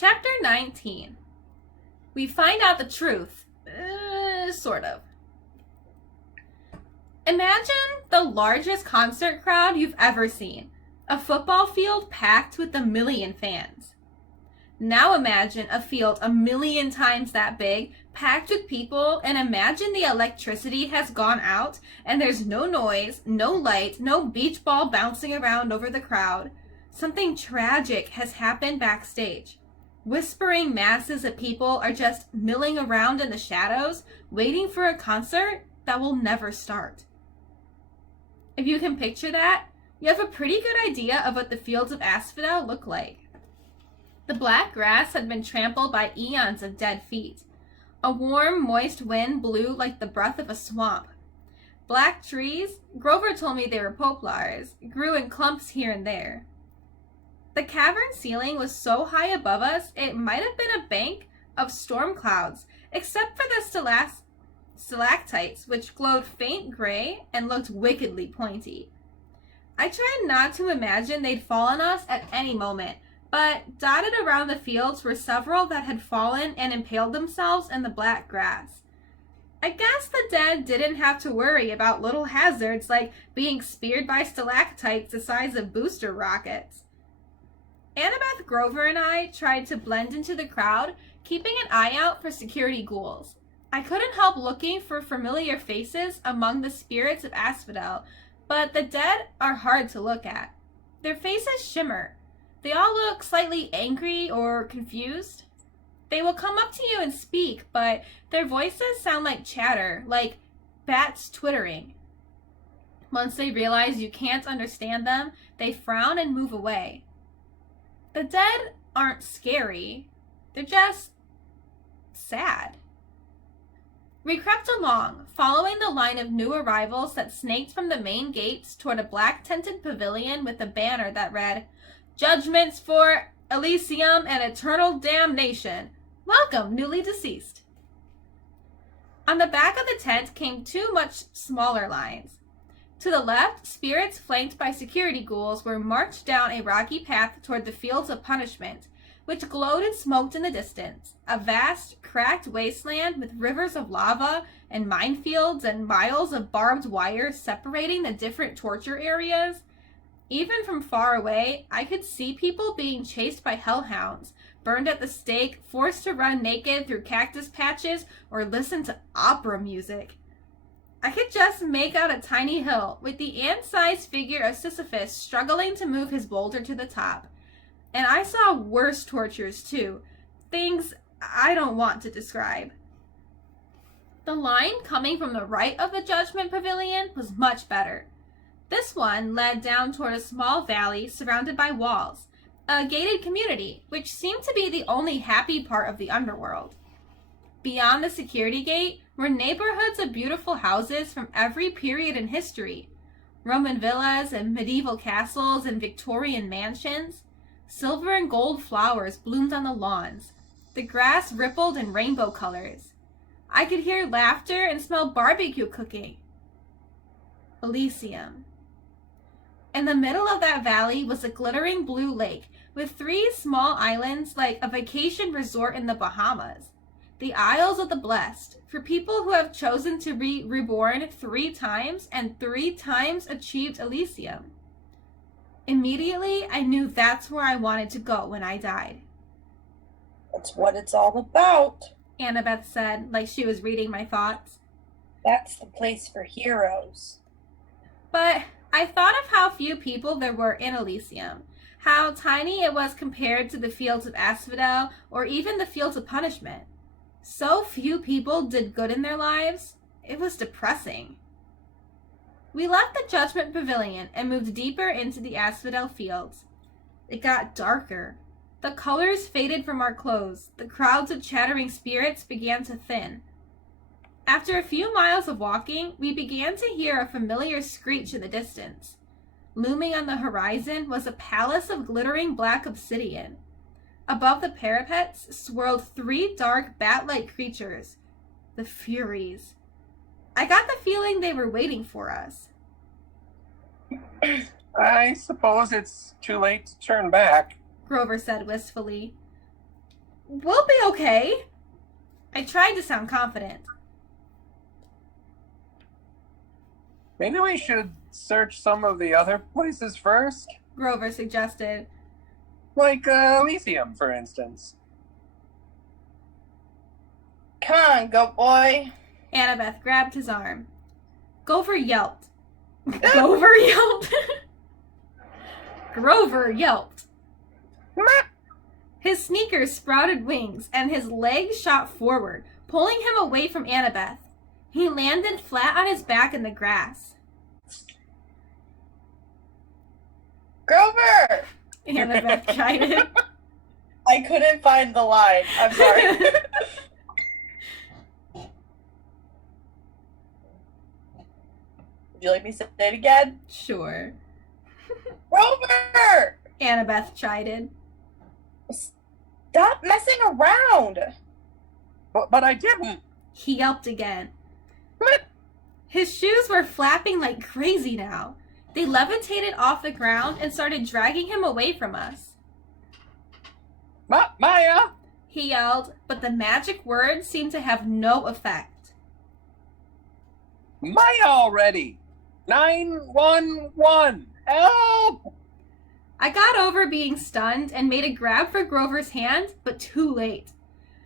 Chapter 19. We find out the truth. Sort of. Imagine the largest concert crowd you've ever seen. A football field packed with 1 million fans. Now imagine a field 1 million times that big, packed with people, and imagine the electricity has gone out and there's no noise, no light, no beach ball bouncing around over the crowd. Something tragic has happened backstage. Whispering masses of people are just milling around in the shadows, waiting for a concert that will never start. If you can picture that, you have a pretty good idea of what the fields of Asphodel look like. The black grass had been trampled by eons of dead feet. A warm, moist wind blew like the breath of a swamp. Black trees, Grover told me they were poplars, grew in clumps here and there. The cavern ceiling was so high above us it might have been a bank of storm clouds, except for the stalactites, which glowed faint gray and looked wickedly pointy. I tried not to imagine they'd fall on us at any moment, but dotted around the fields were several that had fallen and impaled themselves in the black grass. I guess the dead didn't have to worry about little hazards like being speared by stalactites the size of booster rockets. Annabeth, Grover, and I tried to blend into the crowd, keeping an eye out for security ghouls. I couldn't help looking for familiar faces among the spirits of Asphodel, but the dead are hard to look at. Their faces shimmer. They all look slightly angry or confused. They will come up to you and speak, but their voices sound like chatter, like bats twittering. Once they realize you can't understand them, they frown and move away. The dead aren't scary. They're just sad. We crept along, following the line of new arrivals that snaked from the main gates toward a black-tented pavilion with a banner that read, "Judgments for Elysium and eternal damnation. Welcome, newly deceased." On the back of the tent came 2 much smaller lines. To the left, spirits flanked by security ghouls were marched down a rocky path toward the fields of punishment, which glowed and smoked in the distance, a vast, cracked wasteland with rivers of lava and minefields and miles of barbed wire separating the different torture areas. Even from far away, I could see people being chased by hellhounds, burned at the stake, forced to run naked through cactus patches, or listen to opera music. I could just make out a tiny hill with the ant-sized figure of Sisyphus struggling to move his boulder to the top. And I saw worse tortures too, things I don't want to describe. The line coming from the right of the Judgment Pavilion was much better. This one led down toward a small valley surrounded by walls, a gated community, which seemed to be the only happy part of the underworld. Beyond the security gate were neighborhoods of beautiful houses from every period in history. Roman villas and medieval castles and Victorian mansions. Silver and gold flowers bloomed on the lawns. The grass rippled in rainbow colors. I could hear laughter and smell barbecue cooking. Elysium. In the middle of that valley was a glittering blue lake with 3 small islands like a vacation resort in the Bahamas. The Isles of the Blessed, for people who have chosen to be reborn 3 times and 3 times achieved Elysium. Immediately, I knew that's where I wanted to go when I died. That's what it's all about, Annabeth said, like she was reading my thoughts. That's the place for heroes. But I thought of how few people there were in Elysium, how tiny it was compared to the fields of Asphodel or even the fields of punishment. So few people did good in their lives, it was depressing. We left the Judgment Pavilion and moved deeper into the Asphodel fields. It got darker. The colors faded from our clothes. The crowds of chattering spirits began to thin. After a few miles of walking, we began to hear a familiar screech in the distance. Looming on the horizon was a palace of glittering black obsidian. Above the parapets swirled 3 dark bat-like creatures, the Furies. I got the feeling they were waiting for us. I suppose it's too late to turn back, Grover said wistfully. We'll be okay. I tried to sound confident. Maybe we should search some of the other places first? Grover suggested. Like Elysium, for instance. Come on, goat boy. Annabeth grabbed his arm. Grover yelped. Grover yelped. Grover yelped. His sneakers sprouted wings, and his legs shot forward, pulling him away from Annabeth. He landed flat on his back in the grass. Grover! Annabeth chided. I couldn't find the line. I'm sorry. Would you like me to say it again? Sure. Grover! Annabeth chided. Stop messing around! But I didn't. He yelped again. His shoes were flapping like crazy now. They levitated off the ground and started dragging him away from us. Maya! He yelled, but the magic words seemed to have no effect. Maya already! 911! Help! I got over being stunned and made a grab for Grover's hand, but too late.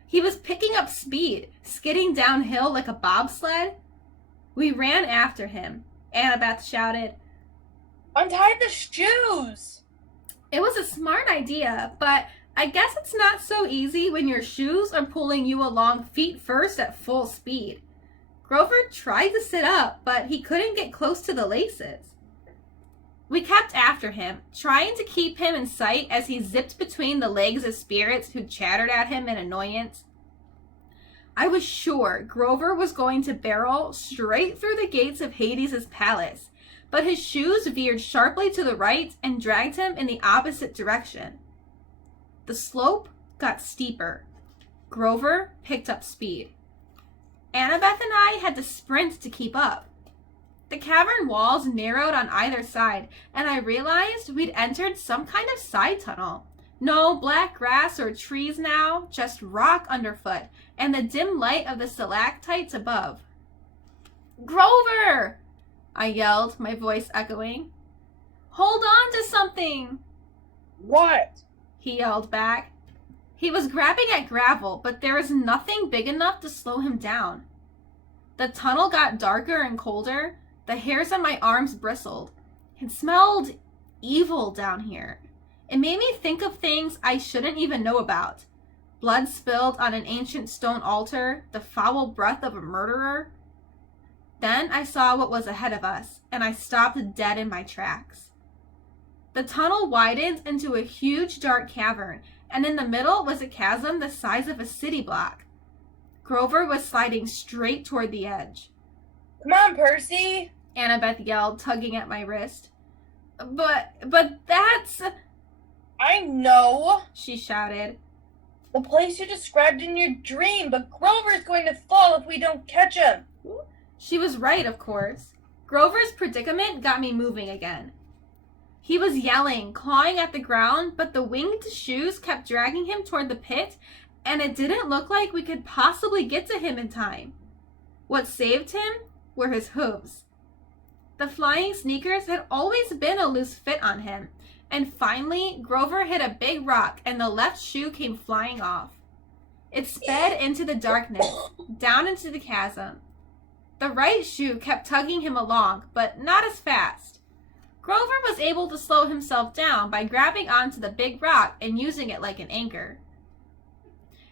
He was picking up speed, skidding downhill like a bobsled. We ran after him. Annabeth shouted. Untie the shoes! It was a smart idea, but I guess it's not so easy when your shoes are pulling you along feet first at full speed. Grover tried to sit up, but he couldn't get close to the laces. We kept after him, trying to keep him in sight as he zipped between the legs of spirits who chattered at him in annoyance. I was sure Grover was going to barrel straight through the gates of Hades' palace, but his shoes veered sharply to the right and dragged him in the opposite direction. The slope got steeper. Grover picked up speed. Annabeth and I had to sprint to keep up. The cavern walls narrowed on either side, and I realized we'd entered some kind of side tunnel. No black grass or trees now, just rock underfoot, and the dim light of the stalactites above. Grover! I yelled, my voice echoing. Hold on to something! What? He yelled back. He was grabbing at gravel, but there was nothing big enough to slow him down. The tunnel got darker and colder. The hairs on my arms bristled. It smelled evil down here. It made me think of things I shouldn't even know about. Blood spilled on an ancient stone altar, the foul breath of a murderer. Then I saw what was ahead of us, and I stopped dead in my tracks. The tunnel widened into a huge dark cavern, and in the middle was a chasm the size of a city block. Grover was sliding straight toward the edge. Come on, Percy! Annabeth yelled, tugging at my wrist. But that's... I know! She shouted. The place you described in your dream, but Grover's going to fall if we don't catch him! She was right, of course. Grover's predicament got me moving again. He was yelling, clawing at the ground, but the winged shoes kept dragging him toward the pit, and it didn't look like we could possibly get to him in time. What saved him were his hooves. The flying sneakers had always been a loose fit on him, and finally Grover hit a big rock and the left shoe came flying off. It sped into the darkness, down into the chasm. The right shoe kept tugging him along, but not as fast. Grover was able to slow himself down by grabbing onto the big rock and using it like an anchor.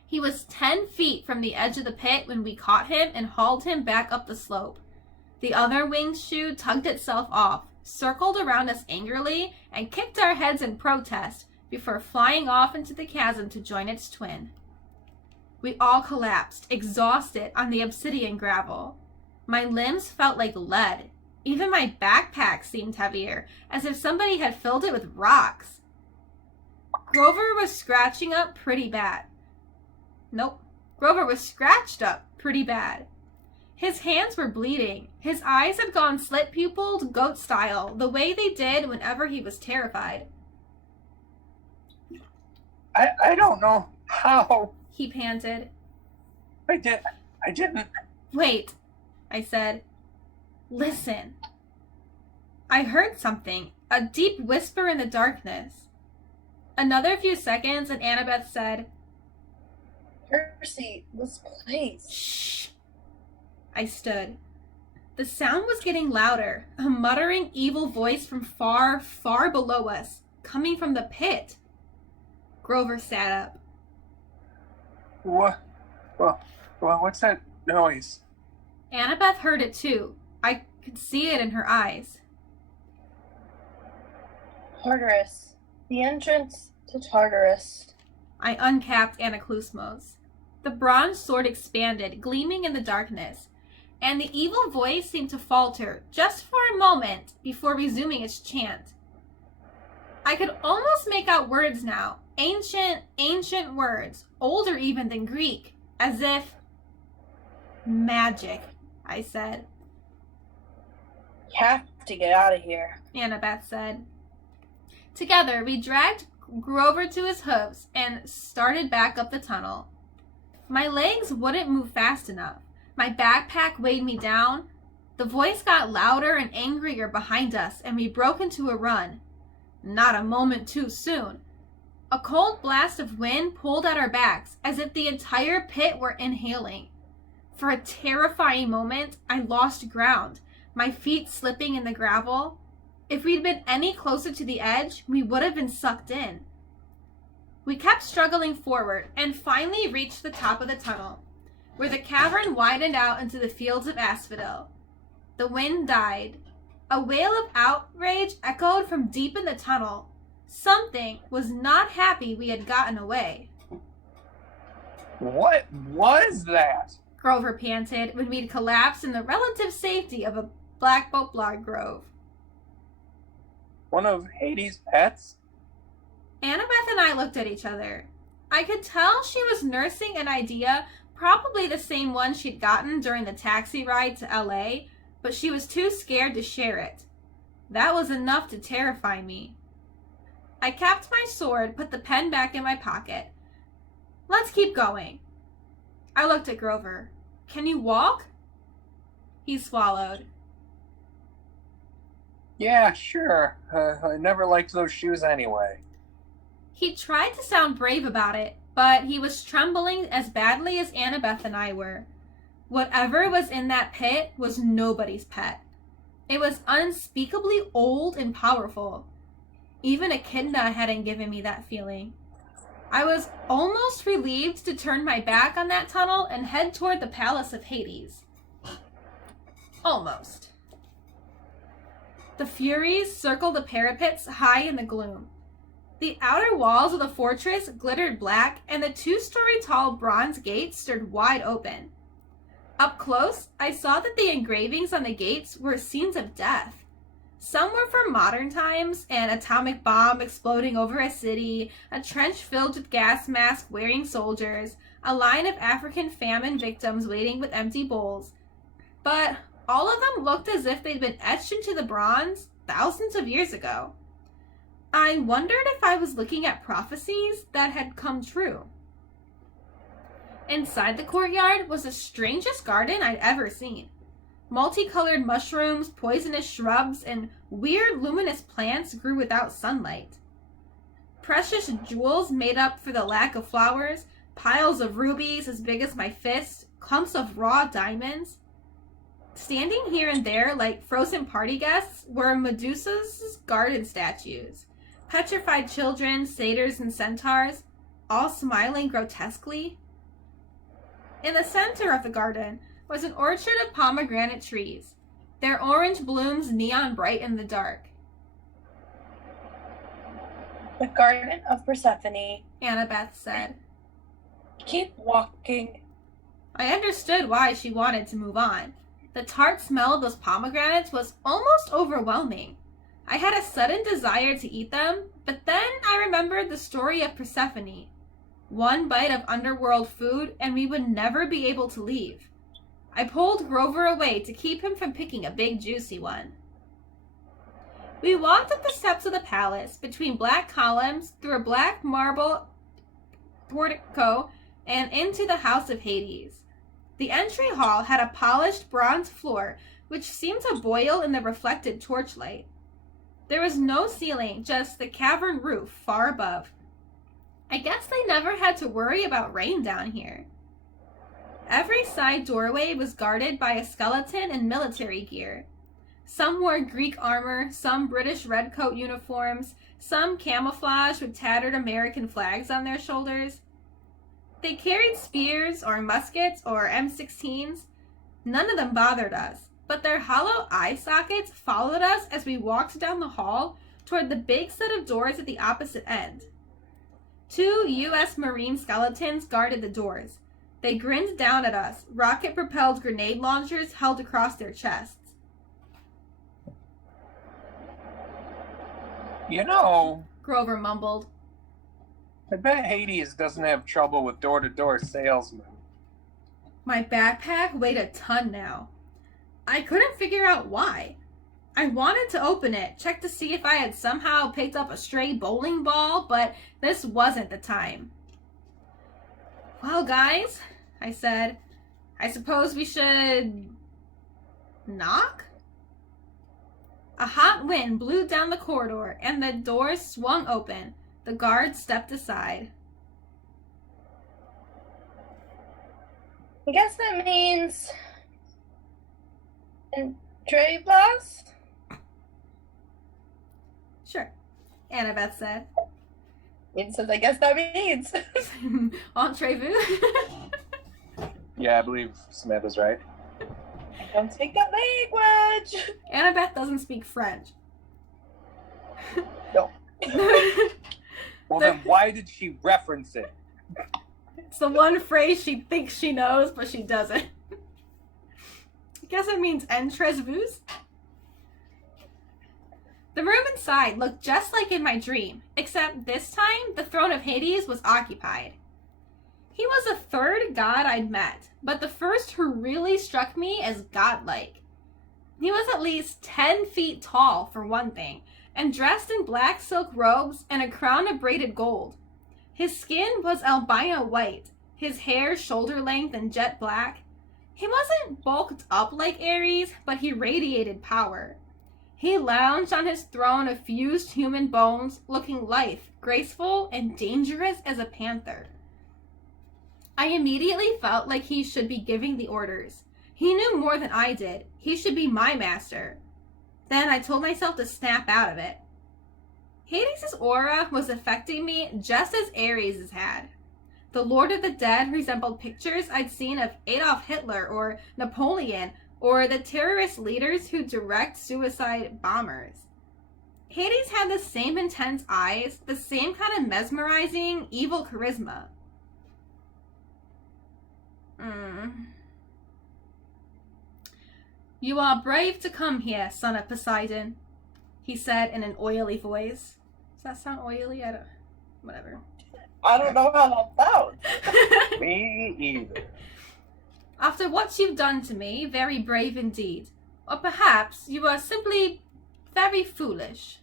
He was 10 feet from the edge of the pit when we caught him and hauled him back up the slope. The other winged shoe tugged itself off, circled around us angrily, and kicked our heads in protest before flying off into the chasm to join its twin. We all collapsed, exhausted, on the obsidian gravel. My limbs felt like lead. Even my backpack seemed heavier, as if somebody had filled it with rocks. Grover was scratching up pretty bad. Nope. Grover was scratched up pretty bad. His hands were bleeding. His eyes had gone slit-pupiled, goat style, the way they did whenever he was terrified. I don't know how he panted. I didn't. Wait, I said. Listen. I heard something, a deep whisper in the darkness. Another few seconds and Annabeth said, Percy, this place. Shh. I stood. The sound was getting louder, a muttering evil voice from far, far below us, coming from the pit. Grover sat up. What's that noise? Annabeth heard it too. I could see it in her eyes. Tartarus. The entrance to Tartarus. I uncapped Anaklusmos. The bronze sword expanded, gleaming in the darkness, and the evil voice seemed to falter just for a moment before resuming its chant. I could almost make out words now, ancient words, older even than Greek, as if... Magic, I said. You have to get out of here, Annabeth said. Together, we dragged Grover to his hooves and started back up the tunnel. My legs wouldn't move fast enough. My backpack weighed me down. The voice got louder and angrier behind us, and we broke into a run. Not a moment too soon. A cold blast of wind pulled at our backs, as if the entire pit were inhaling. For a terrifying moment, I lost ground, my feet slipping in the gravel. If we'd been any closer to the edge, we would have been sucked in. We kept struggling forward, and finally reached the top of the tunnel, where the cavern widened out into the fields of asphodel. The wind died. A wail of outrage echoed from deep in the tunnel. Something was not happy we had gotten away. What was that? Grover panted when we'd collapsed in the relative safety of a black poplar grove. One of Hades' pets? Annabeth and I looked at each other. I could tell she was nursing an idea, probably the same one she'd gotten during the taxi ride to LA, but she was too scared to share it. That was enough to terrify me. I capped my sword, put the pen back in my pocket. Let's keep going. I looked at Grover. Can you walk? He swallowed. Yeah, sure. I never liked those shoes anyway. He tried to sound brave about it, but he was trembling as badly as Annabeth and I were. Whatever was in that pit was nobody's pet. It was unspeakably old and powerful. Even Echidna hadn't given me that feeling. I was almost relieved to turn my back on that tunnel and head toward the Palace of Hades. Almost. The Furies circled the parapets high in the gloom. The outer walls of the fortress glittered black, and the 2-story tall bronze gates stood wide open. Up close, I saw that the engravings on the gates were scenes of death. Some were from modern times, an atomic bomb exploding over a city, a trench filled with gas mask-wearing soldiers, a line of African famine victims waiting with empty bowls. But all of them looked as if they'd been etched into the bronze thousands of years ago. I wondered if I was looking at prophecies that had come true. Inside the courtyard was the strangest garden I'd ever seen. Multicolored mushrooms, poisonous shrubs, and weird luminous plants grew without sunlight. Precious jewels made up for the lack of flowers, piles of rubies as big as my fist, clumps of raw diamonds. Standing here and there like frozen party guests were Medusa's garden statues, petrified children, satyrs, and centaurs, all smiling grotesquely. In the center of the garden was an orchard of pomegranate trees, their orange blooms neon bright in the dark. The Garden of Persephone, Annabeth said. Keep walking. I understood why she wanted to move on. The tart smell of those pomegranates was almost overwhelming. I had a sudden desire to eat them, but then I remembered the story of Persephone. One bite of underworld food, and we would never be able to leave. I pulled Grover away to keep him from picking a big, juicy one. We walked up the steps of the palace, between black columns, through a black marble portico, and into the house of Hades. The entry hall had a polished bronze floor which seemed to boil in the reflected torchlight. There was no ceiling, just the cavern roof far above. I guess they never had to worry about rain down here. Every side doorway was guarded by a skeleton in military gear. Some wore Greek armor, some British redcoat uniforms, some camouflage with tattered American flags on their shoulders. They carried spears or muskets or M16s. None of them bothered us, but their hollow eye sockets followed us as we walked down the hall toward the big set of doors at the opposite end. 2 U.S. Marine skeletons guarded the doors. They grinned down at us, rocket-propelled grenade launchers held across their chests. You know, Grover mumbled. I bet Hades doesn't have trouble with door-to-door salesmen. My backpack weighed a ton now. I couldn't figure out why. I wanted to open it, check to see if I had somehow picked up a stray bowling ball, but this wasn't the time. Well, guys, I said, I suppose we should knock? A hot wind blew down the corridor, and the doors swung open. The guards stepped aside. I guess that means Trey Blast? Sure, Annabeth said. It says, I guess that means. Entrez-vous? Yeah, I believe Samantha's right. I don't speak that language. Annabeth doesn't speak French. No. Well, then why did she reference it? It's the one phrase she thinks she knows, but she doesn't. I guess it means entrez-vous. The room inside looked just like in my dream, except this time the throne of Hades was occupied. He was the third god I'd met, but the first who really struck me as godlike. He was at least 10 feet tall, for one thing, and dressed in black silk robes and a crown of braided gold. His skin was albino white, his hair shoulder length and jet black. He wasn't bulked up like Ares, but he radiated power. He lounged on his throne of fused human bones, looking lithe, graceful, and dangerous as a panther. I immediately felt like he should be giving the orders. He knew more than I did. He should be my master. Then I told myself to snap out of it. Hades' aura was affecting me just as Ares' had. The Lord of the Dead resembled pictures I'd seen of Adolf Hitler or Napoleon or the terrorist leaders who direct suicide bombers. Hades had the same intense eyes, the same kind of mesmerizing, evil charisma. You are brave to come here, son of Poseidon, he said in an oily voice. Does that sound oily? Whatever. I don't know how that sounds. Me either. After what you've done to me, very brave indeed. Or perhaps you are simply very foolish.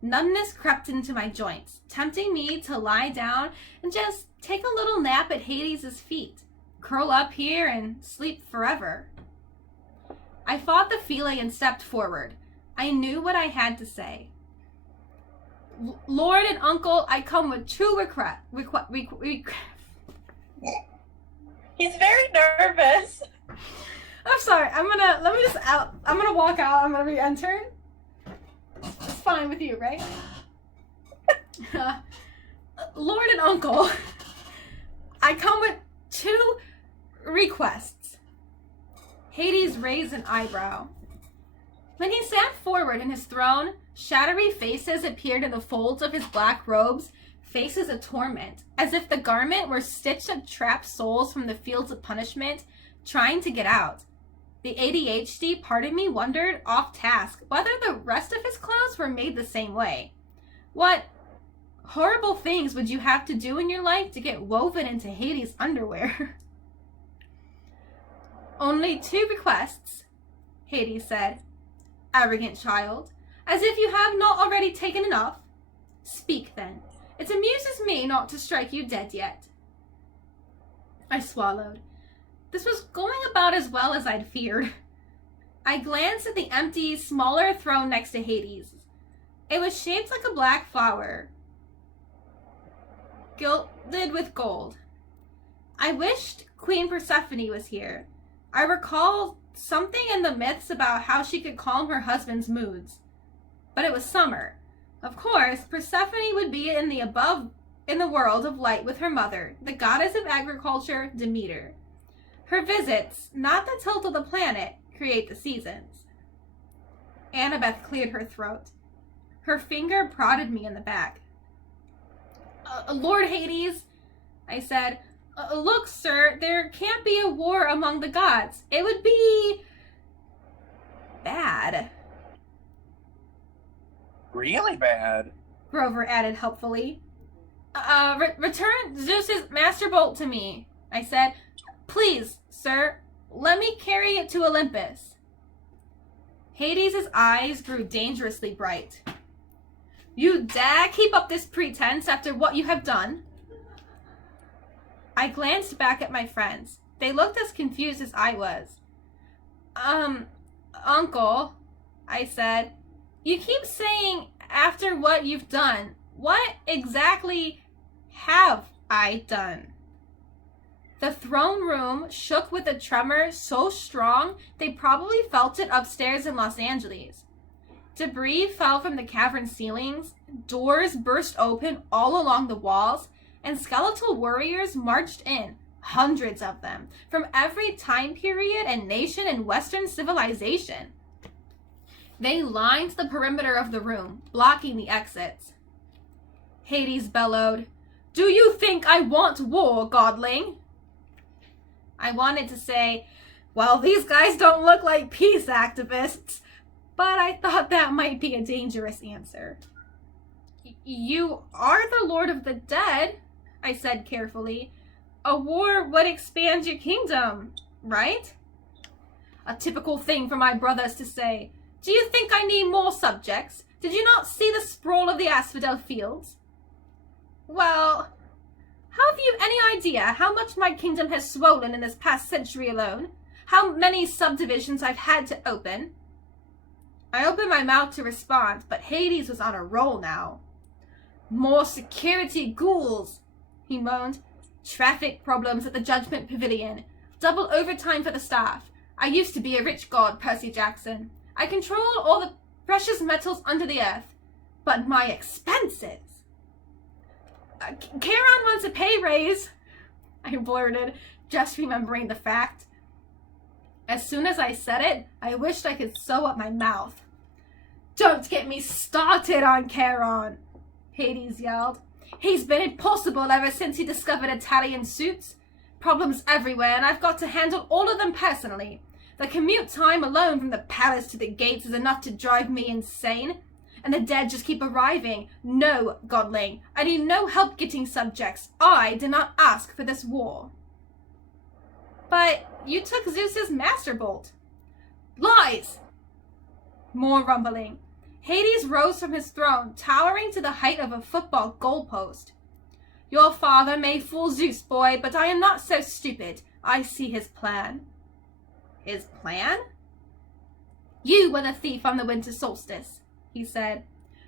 Numbness crept into my joints, tempting me to lie down and just take a little nap at Hades' feet, curl up here and sleep forever. I fought the feeling and stepped forward. I knew what I had to say. Lord and Uncle, I come with two requests. He's very nervous. I'm sorry. I'm gonna walk out. I'm gonna re-enter. It's fine with you, right? Lord and Uncle, I come with two requests. Hades raised an eyebrow. When he sat forward in his throne, shadowy faces appeared in the folds of his black robes, faces of torment, as if the garment were stitched of trapped souls from the fields of punishment, trying to get out. The ADHD part of me wondered, off task, whether the rest of his clothes were made the same way. What horrible things would you have to do in your life to get woven into Hades' underwear? Only two requests, Hades said. Arrogant child, as if you have not already taken enough. Speak then. It amuses me not to strike you dead yet. I swallowed. This was going about as well as I'd feared. I glanced at the empty, smaller throne next to Hades. It was shaped like a black flower, gilded with gold. I wished Queen Persephone was here. I recalled something in the myths about how she could calm her husband's moods. But it was summer. Of course, Persephone would be in the world of light with her mother, the goddess of agriculture, Demeter. Her visits, not the tilt of the planet, create the seasons. Annabeth cleared her throat. Her finger prodded me in the back. Lord Hades, I said, look, sir, there can't be a war among the gods. It would be bad. Really bad. Grover added helpfully. Return Zeus's master bolt to me, I said. Please, sir, let me carry it to Olympus. Hades' eyes grew dangerously bright. You dare keep up this pretense after what you have done? I glanced back at my friends. They looked as confused as I was. Uncle, I said, you keep saying after what you've done. What exactly have I done? The throne room shook with a tremor so strong they probably felt it upstairs in Los Angeles. Debris fell from the cavern ceilings, doors burst open all along the walls, and skeletal warriors marched in, hundreds of them, from every time period and nation in Western civilization. They lined the perimeter of the room, blocking the exits. Hades bellowed, "Do you think I want war, godling?" I wanted to say, well, these guys don't look like peace activists, but I thought that might be a dangerous answer. You are the Lord of the Dead, I said carefully. A war would expand your kingdom, right? A typical thing for my brothers to say. Do you think I need more subjects? Did you not see the sprawl of the asphodel fields? Well, have you any idea how much my kingdom has swollen in this past century alone? How many subdivisions I've had to open? I opened my mouth to respond, but Hades was on a roll now. More security ghouls, he moaned. Traffic problems at the Judgment Pavilion. Double overtime for the staff. I used to be a rich god, Percy Jackson. I controlled all the precious metals under the earth. But my expenses! Charon wants a pay raise, I blurted, just remembering the fact. As soon as I said it, I wished I could sew up my mouth. Don't get me started on Charon, Hades yelled. He's been impossible ever since he discovered Italian suits. Problems everywhere, and I've got to handle all of them personally. The commute time alone from the palace to the gates is enough to drive me insane. And the dead just keep arriving. No, godling, I need no help getting subjects. I did not ask for this war. But you took Zeus's master bolt. Lies! More rumbling. Hades rose from his throne, towering to the height of a football goalpost. Your father may fool Zeus, boy, but I am not so stupid. I see his plan. His plan? You were the thief on the winter solstice, he said.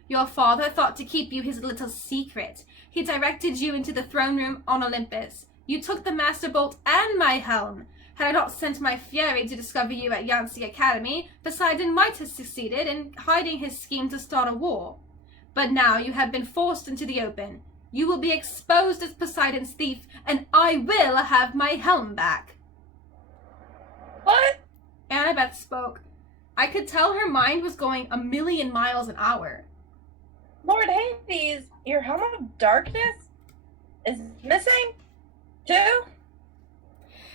Your father thought to keep you his little secret. He directed you into the throne room on Olympus. You took the master bolt and my helm. Had I not sent my fury to discover you at Yancy Academy, Poseidon might have succeeded in hiding his scheme to start a war. But now you have been forced into the open. You will be exposed as Poseidon's thief, and I will have my helm back. What? Annabeth spoke. I could tell her mind was going 1,000,000 miles an hour. Lord Hades, your helm of darkness is missing, too?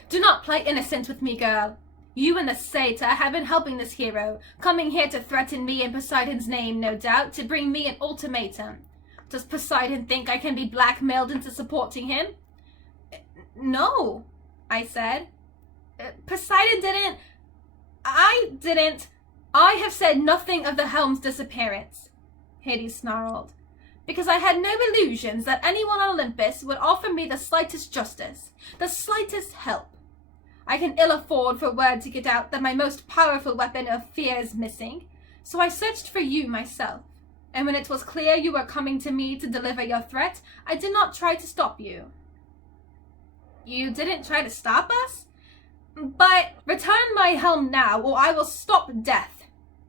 Do not play innocent with me, girl. You and the satyr have been helping this hero, coming here to threaten me in Poseidon's name, no doubt, to bring me an ultimatum. Does Poseidon think I can be blackmailed into supporting him? No, I said. Poseidon didn't. I didn't. I have said nothing of the helm's disappearance, Hades snarled. because I had no illusions that anyone on Olympus would offer me the slightest justice, the slightest help. I can ill afford for word to get out that my most powerful weapon of fear is missing, so I searched for you myself, and when it was clear you were coming to me to deliver your threat, I did not try to stop you. You didn't try to stop us? But return my helm now, or I will stop death,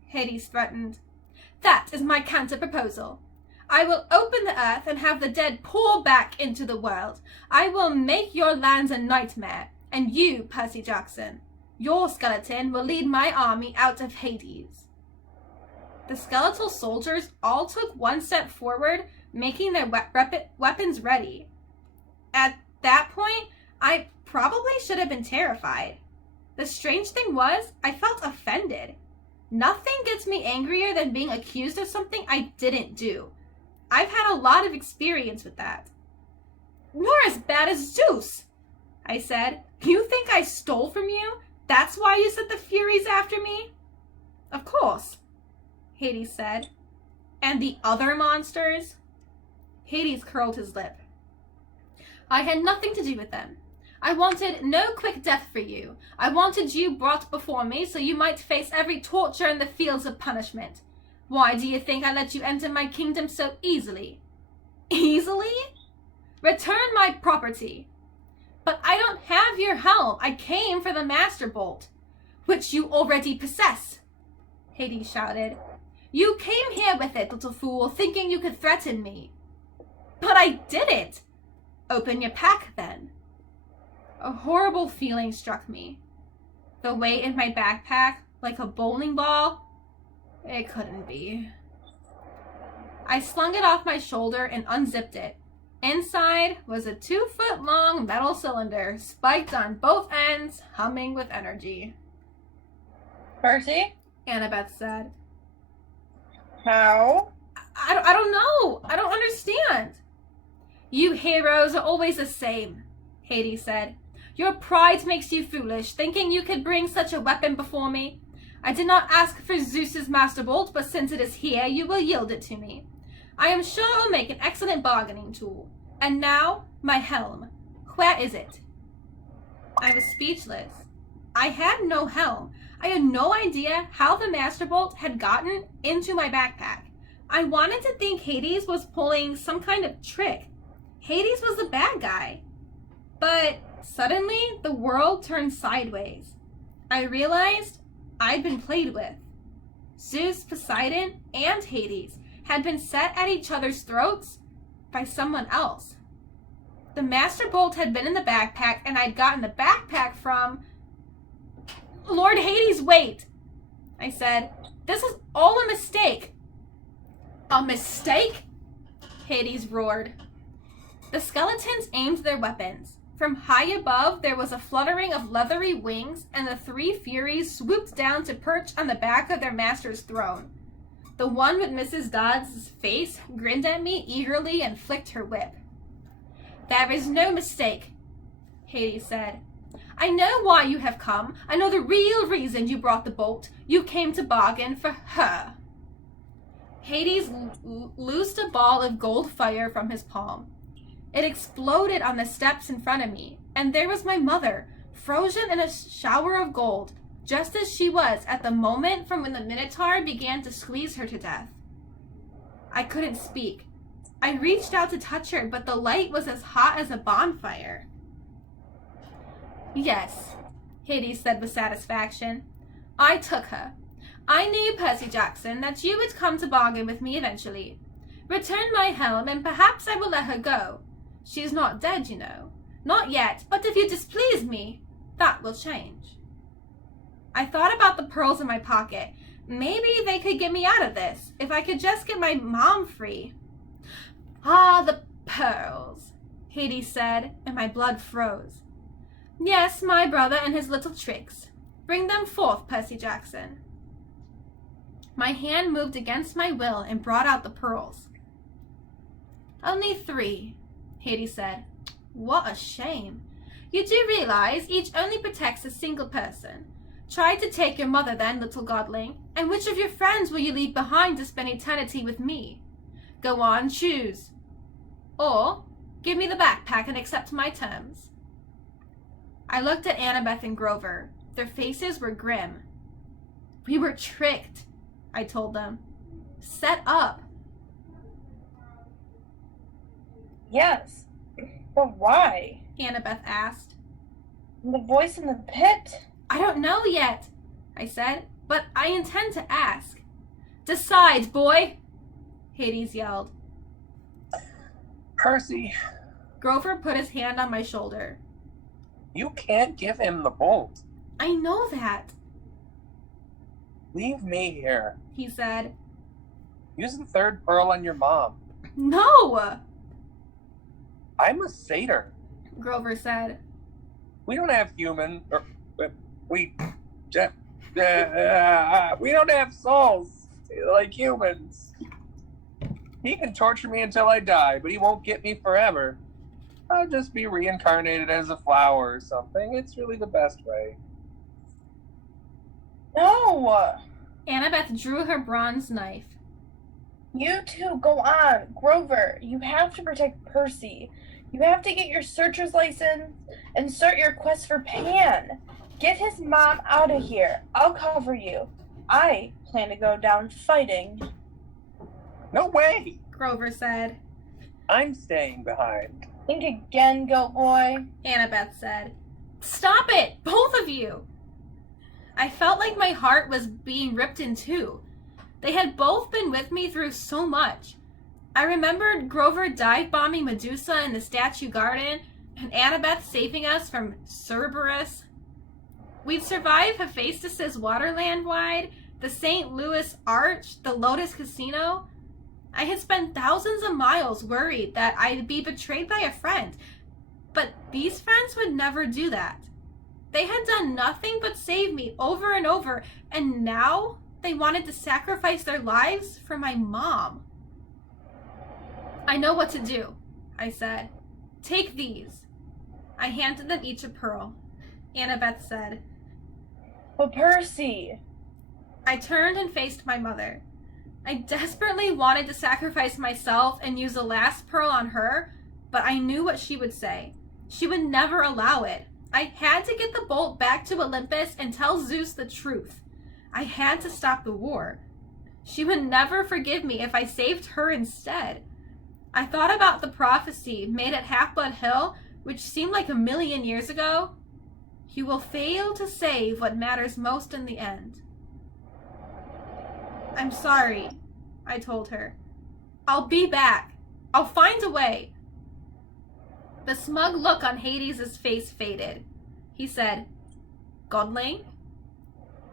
Hades threatened. That is my counter-proposal. I will open the earth and have the dead pour back into the world. I will make your lands a nightmare, and you, Percy Jackson, your skeleton will lead my army out of Hades. The skeletal soldiers all took one step forward, making their weapons ready. At that point, I probably should have been terrified. The strange thing was, I felt offended. Nothing gets me angrier than being accused of something I didn't do. I've had a lot of experience with that. You're as bad as Zeus, I said. You think I stole from you? That's why you sent the Furies after me? Of course, Hades said. And the other monsters? Hades curled his lip. I had nothing to do with them. I wanted no quick death for you. I wanted you brought before me so you might face every torture in the fields of punishment. Why do you think I let you enter my kingdom so easily? Easily? Return my property. But I don't have your helm. I came for the Master Bolt, which you already possess, Hades shouted. You came here with it, little fool, thinking you could threaten me. But I didn't. Open your pack, then. A horrible feeling struck me. The weight in my backpack, like a bowling ball, it couldn't be. I slung it off my shoulder and unzipped it. Inside was a 2-foot-long metal cylinder, spiked on both ends, humming with energy. Percy? Annabeth said. How? I don't know. I don't understand. You heroes are always the same, Hades said. Your pride makes you foolish, thinking you could bring such a weapon before me. I did not ask for Zeus's Master Bolt, but since it is here, you will yield it to me. I am sure it will make an excellent bargaining tool. And now, my helm. Where is it? I was speechless. I had no helm. I had no idea how the Master Bolt had gotten into my backpack. I wanted to think Hades was pulling some kind of trick. Hades was the bad guy. But suddenly, the world turned sideways. I realized I'd been played with. Zeus, Poseidon, and Hades had been set at each other's throats by someone else. The Master Bolt had been in the backpack, and I'd gotten the backpack from... Lord Hades, wait! I said. This is all a mistake. A mistake? Hades roared. The skeletons aimed their weapons. From high above, there was a fluttering of leathery wings, and the 3 Furies swooped down to perch on the back of their master's throne. The one with Mrs. Dodds' face grinned at me eagerly and flicked her whip. There is no mistake, Hades said. I know why you have come. I know the real reason you brought the bolt. You came to bargain for her. Hades loosed a ball of gold fire from his palm. It exploded on the steps in front of me, and there was my mother, frozen in a shower of gold, just as she was at the moment from when the Minotaur began to squeeze her to death. I couldn't speak. I reached out to touch her, but the light was as hot as a bonfire. Yes, Hades said with satisfaction. I took her. I knew, Percy Jackson, that you would come to bargain with me eventually. Return my helm, and perhaps I will let her go. She is not dead, you know. Not yet, but if you displease me, that will change. I thought about the pearls in my pocket. Maybe they could get me out of this, if I could just get my mom free. Ah, the pearls, Hades said, and my blood froze. Yes, my brother and his little tricks. Bring them forth, Percy Jackson. My hand moved against my will and brought out the pearls. Only 3, Hades said. What a shame. You do realize each only protects a single person. Try to take your mother then, little godling, and which of your friends will you leave behind to spend eternity with me? Go on, choose. Or, give me the backpack and accept my terms. I looked at Annabeth and Grover. Their faces were grim. We were tricked, I told them. Set up. Yes, but why? Annabeth asked. The voice in the pit? I don't know yet, I said, but I intend to ask. Decide, boy, Hades yelled. Percy, Grover put his hand on my shoulder. you can't give him the bolt. I know that, Leave me here. he said. Use the third pearl on your mom. No, I'm a satyr. Grover said. We don't have we don't have souls like humans. He can torture me until I die, but he won't get me forever. I'll just be reincarnated as a flower or something. It's really the best way. No! Annabeth drew her bronze knife. You two go on. Grover, you have to protect Percy. You have to get your searcher's license and start your quest for Pan. Get his mom out of here. I'll cover you. I plan to go down fighting. No way! Grover said. I'm staying behind. Think again, goat boy. Annabeth said. Stop it, both of you! I felt like my heart was being ripped in two. They had both been with me through so much. I remembered Grover dive-bombing Medusa in the Statue Garden, and Annabeth saving us from Cerberus. We'd survived Hephaestus' Waterland Wide, the St. Louis Arch, the Lotus Casino. I had spent thousands of miles worried that I'd be betrayed by a friend, but these friends would never do that. They had done nothing but save me over and over, and now they wanted to sacrifice their lives for my mom. I know what to do, I said. Take these. I handed them each a pearl. Annabeth said. But Percy. I turned and faced my mother. I desperately wanted to sacrifice myself and use the last pearl on her, but I knew what she would say. She would never allow it. I had to get the bolt back to Olympus and tell Zeus the truth. I had to stop the war. She would never forgive me if I saved her instead. I thought about the prophecy made at Half-Blood Hill, which seemed like 1,000,000 years ago. You will fail to save what matters most in the end. I'm sorry, I told her. I'll be back. I'll find a way. The smug look on Hades' face faded. He said, Godling?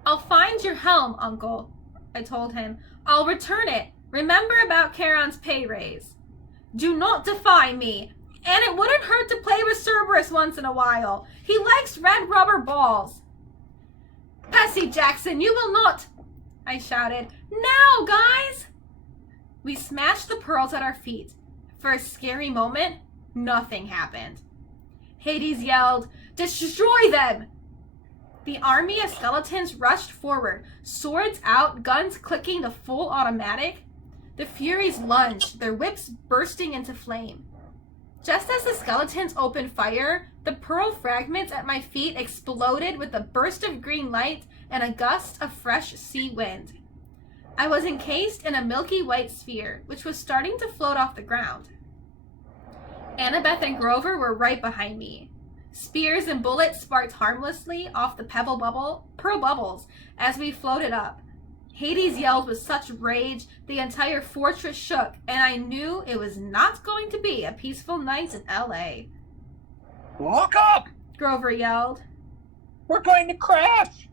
I'll find your helm, Uncle, I told him. I'll return it. Remember about Charon's pay raise. Do not defy me. And it wouldn't hurt to play with Cerberus once in a while. He likes red rubber balls. Percy Jackson, you will not, I shouted. Now, guys! We smashed the pearls at our feet. For a scary moment, nothing happened. Hades yelled, Destroy them! The army of skeletons rushed forward, swords out, guns clicking to full automatic. The Furies lunged, their whips bursting into flame. Just as the skeletons opened fire, the pearl fragments at my feet exploded with a burst of green light and a gust of fresh sea wind. I was encased in a milky white sphere, which was starting to float off the ground. Annabeth and Grover were right behind me. Spears and bullets sparked harmlessly off the pearl bubbles as we floated up. Hades yelled with such rage, the entire fortress shook, and I knew it was not going to be a peaceful night in L.A. Look up! Grover yelled. We're going to crash!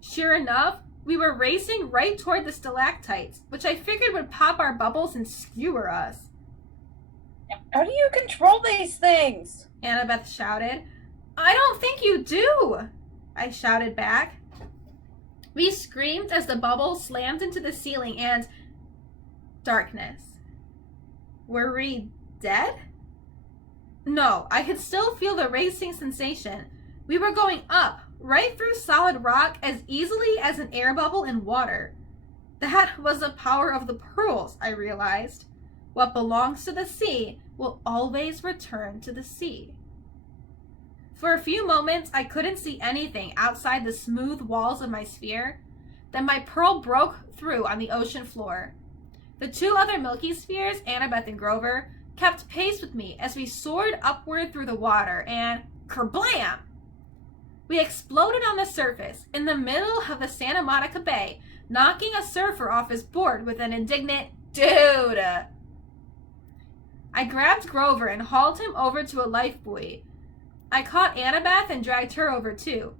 Sure enough, we were racing right toward the stalactites, which I figured would pop our bubbles and skewer us. How do you control these things? Annabeth shouted. I don't think you do, I shouted back. We screamed as the bubbles slammed into the ceiling and darkness. Were we dead? No, I could still feel the racing sensation. We were going up, right through solid rock as easily as an air bubble in water. That was the power of the pearls, I realized. What belongs to the sea will always return to the sea. For a few moments, I couldn't see anything outside the smooth walls of my sphere. Then my pearl broke through on the ocean floor. The two other Milky Spheres, Annabeth and Grover, kept pace with me as we soared upward through the water, and kerblam! We exploded on the surface in the middle of the Santa Monica Bay, knocking a surfer off his board with an indignant, "Dude!" I grabbed Grover and hauled him over to a life buoy. I caught Annabeth and dragged her over too.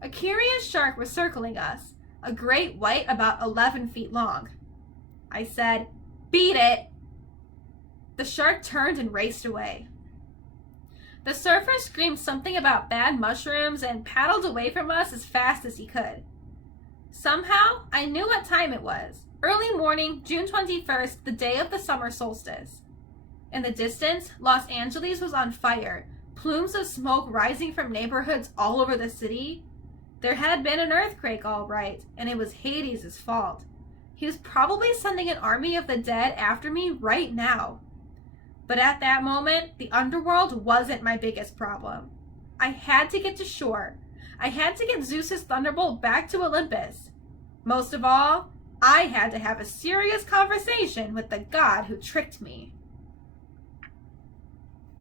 A curious shark was circling us, a great white about 11 feet long. I said, "Beat it!" The shark turned and raced away. The surfer screamed something about bad mushrooms and paddled away from us as fast as he could. Somehow, I knew what time it was. Early morning, June 21st, the day of the summer solstice. In the distance, Los Angeles was on fire, plumes of smoke rising from neighborhoods all over the city. There had been an earthquake, all right, and it was Hades' fault. He was probably sending an army of the dead after me right now. But at that moment, the underworld wasn't my biggest problem. I had to get to shore. I had to get Zeus's thunderbolt back to Olympus. Most of all, I had to have a serious conversation with the god who tricked me.